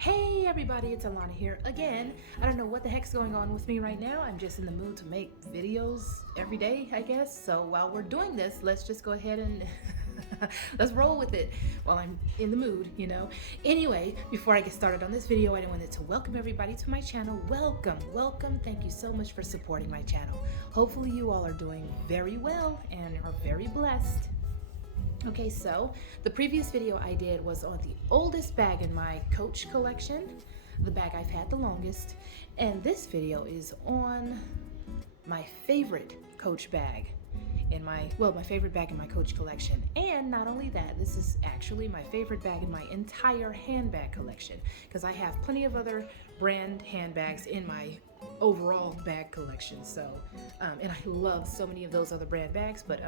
Hey everybody, it's Alana here again. I don't know what the heck's going on with me right now. I'm just in the mood to make videos every day, I guess. So while we're doing this, let's just go ahead and let's roll with it while I'm in the mood. Anyway, before I get started on this video, I wanted to welcome everybody to my channel. Welcome. Thank you so much for supporting my channel. Hopefully you all are doing very well and are very blessed. Okay, so the previous video I did was on the oldest bag in my Coach collection, the bag I've had the longest, and this video is on my favorite Coach bag in my favorite bag in my Coach collection. And not only that, this is actually my favorite bag in my entire handbag collection, because I have plenty of other brand handbags in my overall bag collection. So and I love so many of those other brand bags, but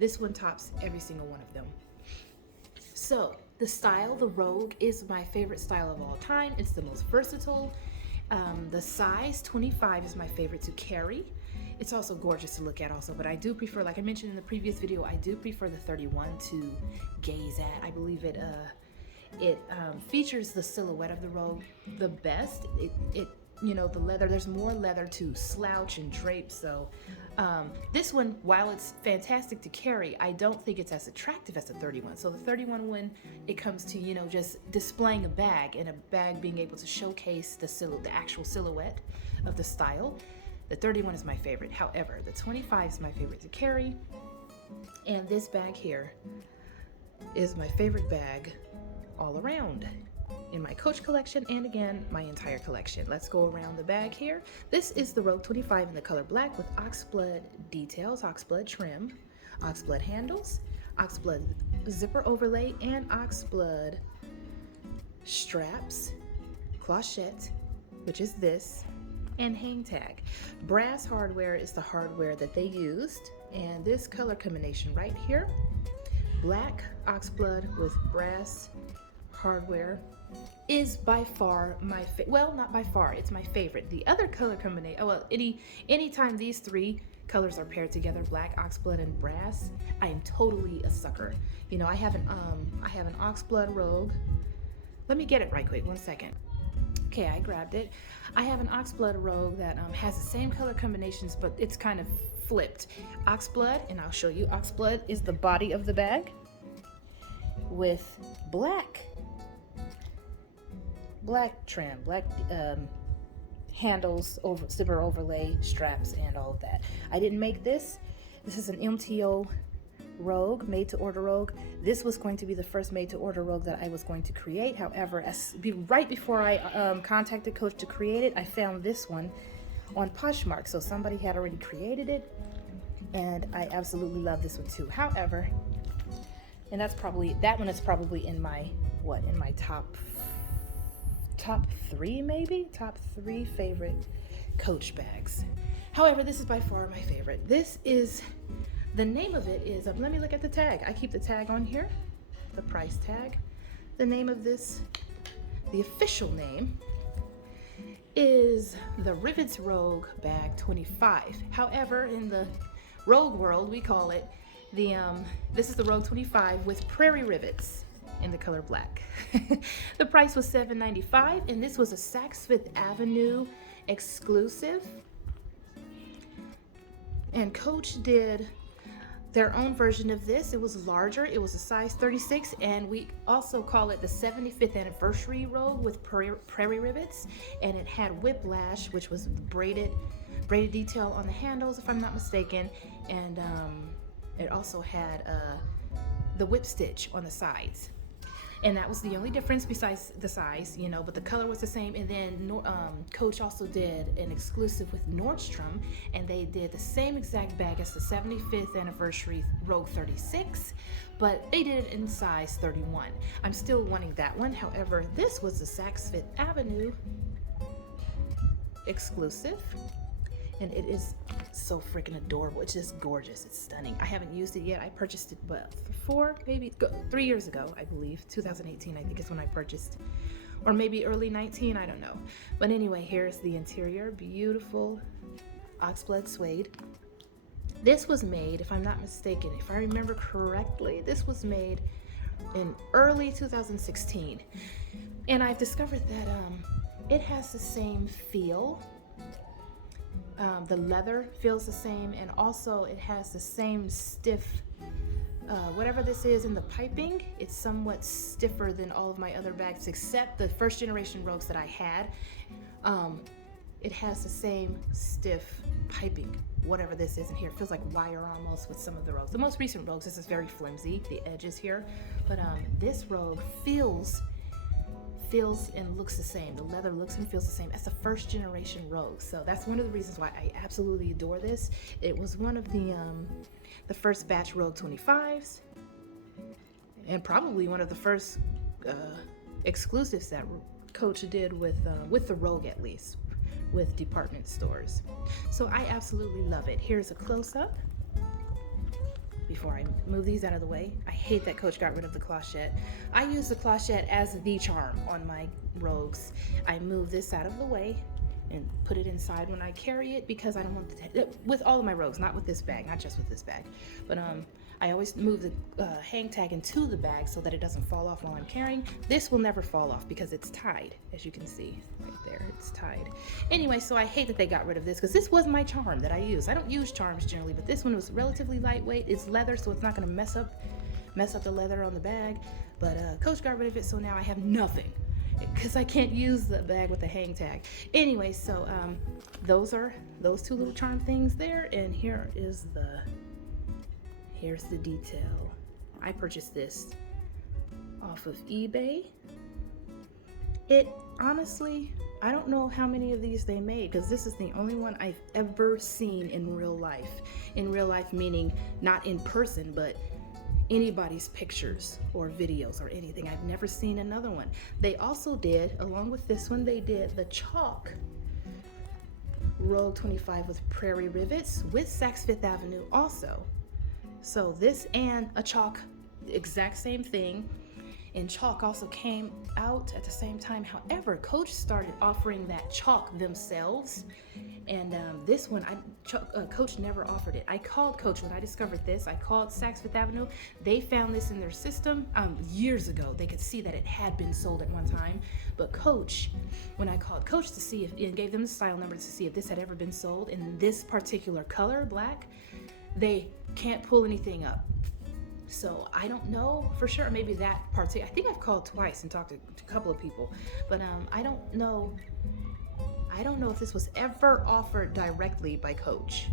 this one tops every single one of them. So the style, the Rogue, is my favorite style of all time. It's the most versatile. The size 25 is my favorite to carry. It's also gorgeous to look at also, but I do prefer, like I mentioned in the previous video, I do prefer the 31 to gaze at. I believe it features the silhouette of the Rogue the best. The leather, there's more leather to slouch and drape. So this one, while it's fantastic to carry, I don't think it's as attractive as the 31. So the 31, when it comes to, just displaying a bag and a bag being able to showcase the actual silhouette of the style, the 31 is my favorite. However, the 25 is my favorite to carry. And this bag here is my favorite bag all around in my Coach collection, and again, my entire collection. Let's go around the bag here. This is the Rogue 25 in the color black with oxblood details, oxblood trim, oxblood handles, oxblood zipper overlay, and oxblood straps, clochette, which is this, and hang tag. Brass hardware is the hardware that they used, and this color combination right here, black oxblood with brass hardware, is by far my not by far, it's my favorite. The other color combination, anytime these three colors are paired together, black, oxblood, and brass, I am totally a sucker. I have an oxblood Rogue. Let me get it right quick, 1 second. Okay, I grabbed it. I have an oxblood Rogue that has the same color combinations, but it's kind of flipped. Oxblood, and I'll show you, oxblood is the body of the bag with black trim, black handles, zipper overlay, straps, and all of that. I didn't make this. This is an MTO Rogue, made to order Rogue. This was going to be the first made to order Rogue that I was going to create. However, right before I contacted Coach to create it, I found this one on Poshmark. So somebody had already created it, and I absolutely love this one too. However, and that one is probably in my top three favorite Coach bags. However, this is by far my favorite. The name of it is, let me look at the tag. I keep the tag on here, the price tag. The name of this, the official name, is the Rivets Rogue Bag 25. However, in the Rogue world, we call it this is the Rogue 25 with prairie rivets in the color black. The price was $7.95, and this was a Saks Fifth Avenue exclusive. And Coach did their own version of this. It was larger. It was a size 36, and we also call it the 75th anniversary Rogue with prairie rivets. And it had whiplash, which was braided detail on the handles, if I'm not mistaken, and it also had the whip stitch on the sides. And that was the only difference besides the size, but the color was the same. And then Coach also did an exclusive with Nordstrom, and they did the same exact bag as the 75th anniversary Rogue 36, but they did it in size 31. I'm still wanting that one. However, this was the Saks Fifth Avenue exclusive, and it is so freaking adorable. It's just gorgeous. It's stunning. I haven't used it yet. I purchased it, but 3 years ago, I believe. 2018, I think, is when I purchased, or maybe early 19, I don't know. But anyway, here's the interior. Beautiful oxblood suede. This was made, if I'm not mistaken, if I remember correctly, this was made in early 2016, and I've discovered that it has the same feel. The leather feels the same, and also it has the same stiff, whatever this is in the piping, it's somewhat stiffer than all of my other bags except the first generation Rogues that I had. It has the same stiff piping, whatever this is in here. It feels like wire almost with some of the Rogues. The most recent Rogues, this is very flimsy, the edges here, but this Rogue feels and looks the same. The leather looks and feels the same as the first generation Rogue. So that's one of the reasons why I absolutely adore this. It was one of the first batch Rogue 25s, and probably one of the first exclusives that Coach did with the Rogue, at least with department stores. So I absolutely love it. Here's a close-up before I move these out of the way. I hate that Coach got rid of the clochette. I use the clochette as the charm on my Rogues. I move this out of the way and put it inside when I carry it because I don't want with all of my Rogues, not with this bag, not just with this bag, but I always move the hang tag into the bag so that it doesn't fall off while I'm carrying. This will never fall off because it's tied, as you can see right there, it's tied. Anyway, so I hate that they got rid of this because this was my charm that I use. I don't use charms generally, but this one was relatively lightweight. It's leather, so it's not gonna mess up the leather on the bag, but Coach got rid of it, so now I have nothing because I can't use the bag with the hang tag. Anyway, so those are those two little charm things there, and here's the detail. I purchased this off of eBay. It honestly, I don't know how many of these they made because this is the only one I've ever seen in real life. In real life meaning not in person, but anybody's pictures or videos or anything. I've never seen another one. They also did, along with this one, they did the chalk Rogue 25 with prairie rivets with Saks Fifth Avenue also. So this and a chalk, exact same thing, and chalk also came out at the same time. However, Coach started offering that chalk themselves, and this one, Coach never offered it. I called Coach when I discovered this. I called Saks Fifth Avenue. They found this in their system years ago. They could see that it had been sold at one time, but Coach, when I called Coach to see if, and gave them the style number to see if this had ever been sold in this particular color, black, they can't pull anything up. So I don't know for sure. Maybe that part. I think I've called twice and talked to a couple of people, but I don't know. I don't know if this was ever offered directly by Coach,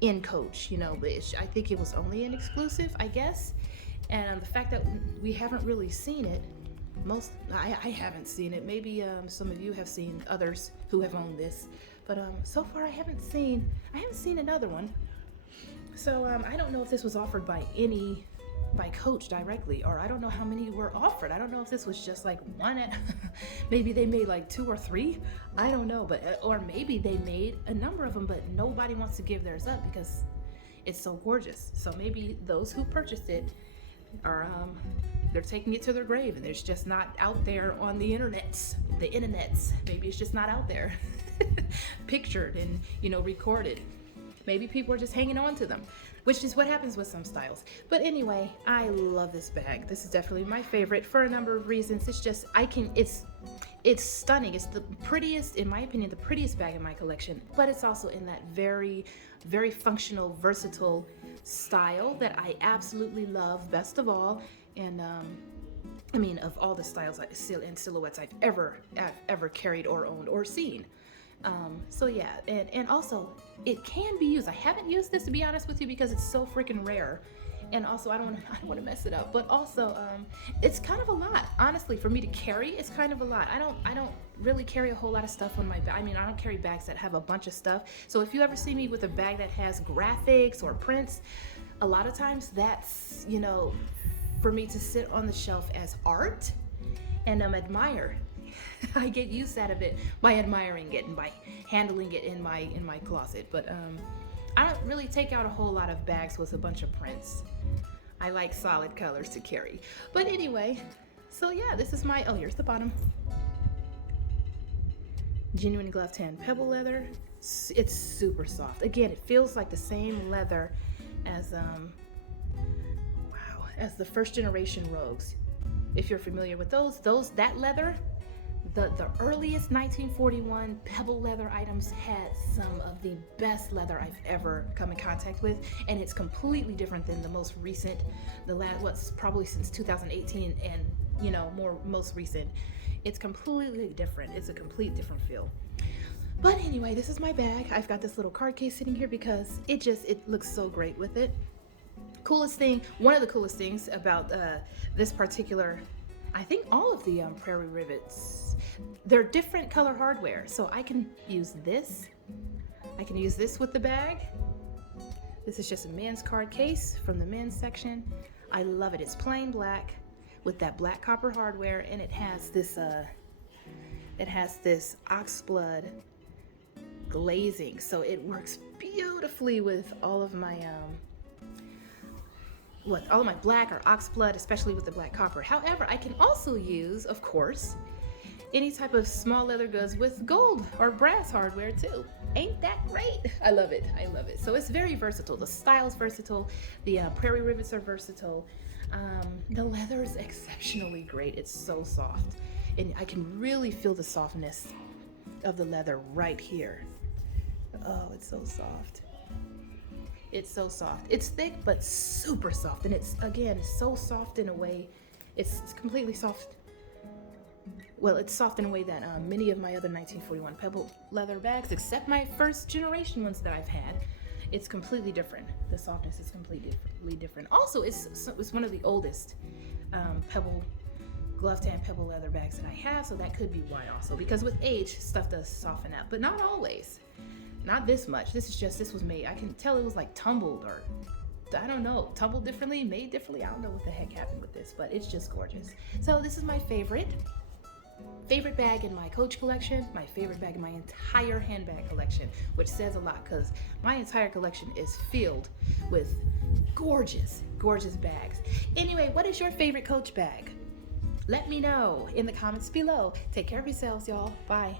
in Coach, you know. But I think it was only an exclusive, I guess. And the fact that we haven't really seen it, I haven't seen it. Maybe some of you have seen others who have owned this, but so far I haven't seen another one. So I don't know if this was offered by Coach directly, or I don't know how many were offered. I don't know if this was just like one, maybe they made like 2 or 3. I don't know, but or maybe they made a number of them, but nobody wants to give theirs up because it's so gorgeous. So maybe those who purchased it are they're taking it to their grave, and it's just not out there on the internets. Maybe it's just not out there, pictured and recorded. Maybe people are just hanging on to them, which is what happens with some styles. But anyway, I love this bag. This is definitely my favorite for a number of reasons. It's just, it's stunning. It's the prettiest, in my opinion, the prettiest bag in my collection, but it's also in that very, very functional, versatile style that I absolutely love best of all. And I mean, of all the styles and silhouettes I've ever carried or owned or seen. So yeah, and also it can be used. I haven't used this, to be honest with you, because it's so freaking rare, and also I don't want to mess it up. But also, it's kind of a lot, honestly, for me to carry. It's kind of a lot. I don't really carry a whole lot of stuff on my bag. I mean, I don't carry bags that have a bunch of stuff. So if you ever see me with a bag that has graphics or prints, a lot of times that's for me to sit on the shelf as art and admire. I get use out of it by admiring it and by handling it in my closet. But I don't really take out a whole lot of bags with a bunch of prints. I like solid colors to carry. But anyway, so yeah, this is my, here's the bottom. Genuine glove tan pebble leather. It's super soft. Again, it feels like the same leather as as the first generation Rogues. If you're familiar with that leather, the earliest 1941 pebble leather items had some of the best leather I've ever come in contact with, and it's completely different than the most recent, what's probably since 2018 and most recent. It's completely different. It's a complete different feel. But anyway, this is my bag. I've got this little card case sitting here because it looks so great with it. One of the coolest things about this particular, I think all of the Prairie Rivets, they're different color hardware. So I can use this. I can use this with the bag. This is just a men's card case from the men's section. I love it. It's plain black with that black copper hardware, and it has this oxblood glazing. So it works beautifully with all of my black or oxblood, especially with the black copper. However, I can also use, of course, any type of small leather goods with gold or brass hardware too. Ain't that great? I love it. I love it. So it's very versatile. The style's versatile. The Prairie Rivets are versatile. The leather is exceptionally great. It's so soft, and I can really feel the softness of the leather right here. Oh, it's so soft. It's so soft. It's thick, but super soft. And it's so soft in a way. It's completely soft. Well, it's soft in a way that many of my other 1941 pebble leather bags, except my first generation ones that I've had, it's completely different. The softness is completely different. Also, it's one of the oldest glove-tanned pebble leather bags that I have, so that could be why also. Because with age, stuff does soften up, but not always. Not this much. This was made, I can tell it was like tumbled, or I don't know, tumbled differently, made differently. I don't know what the heck happened with this, but it's just gorgeous. So this is my favorite bag in my Coach collection, my favorite bag in my entire handbag collection, which says a lot because my entire collection is filled with gorgeous, gorgeous bags. Anyway, what is your favorite Coach bag? Let me know in the comments below. Take care of yourselves, y'all. Bye.